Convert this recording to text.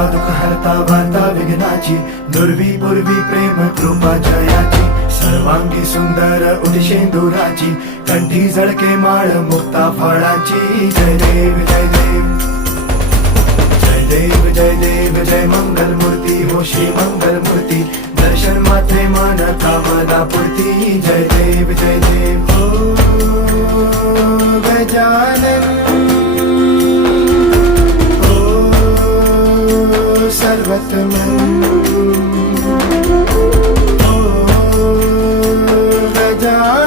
हरता दुःख हरता वार्ता विघ्नाची, दुर्वी पूर्वी प्रेम कृपा जयाची, सर्वांगी सुंदर उदिशेंदुराची, कंठी झळके माळ मुक्ता फळाची. जय देव जय देव जय देव जय देव जय मंगल मूर्ती हो श्री मंगल मूर्ती, दर्शन मात्रे मान कामना पूर्ती. जय देव जय देव ओ गजानन ओ सर्वतमन ओ गजानन